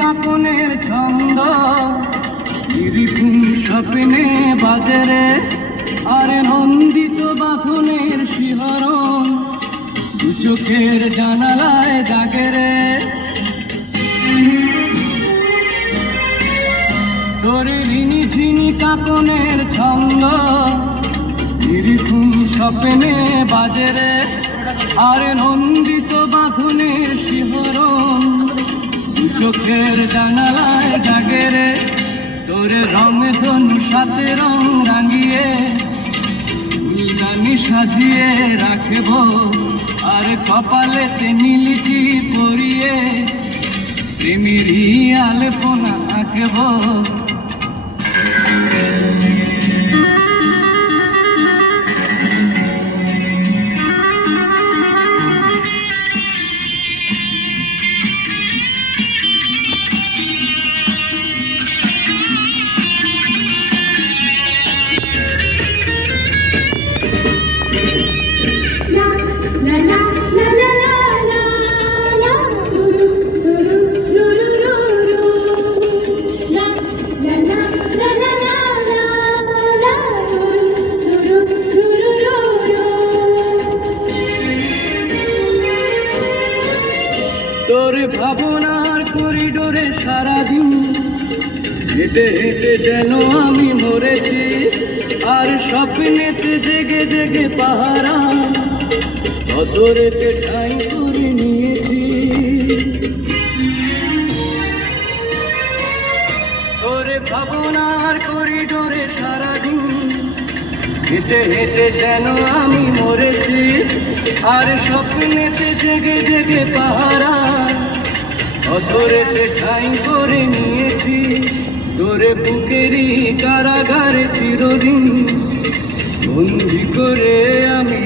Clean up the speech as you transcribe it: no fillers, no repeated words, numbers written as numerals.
কাকনের ছন্দ স্বপ্নে বাজারে আর নন্দিত বাঁধনের শিহরণ দু চোখের জানালায় জাগেরে তোর ঋণী ঝিনি কাকনের ছন্দ স্বপ্নে বাজারে আর নন্দিত বাঁধনের শিহরণ চোখের জানালায় জাগেরে তোর রং ধনু সাথে রং রাঙিয়ে ফুলদানি সাজিয়ে রাখব আর কপালেতে নীলটি পরিয়ে প্রেমেরই আলপনা আঁকব। তোর ভাবনার করিডোরে সারাদিন হেঁটে হেঁটে যেন আমি মরেছি আর স্বপ্নেতে জেগে জেগে পাহারা অতরেতে ঠাঁই করে নিয়েছি। তোর ভাবনার করিডোরে সারাদিন হেঁটে হেঁটে যেন আমি মরেছি আর স্বপ্নেতে জেগে জেগে পাহারা অতরেতে ঠাঁই করে নিয়েছি। তোর বুকেরই কারাগারে চিরদিন বন্দি করে আমি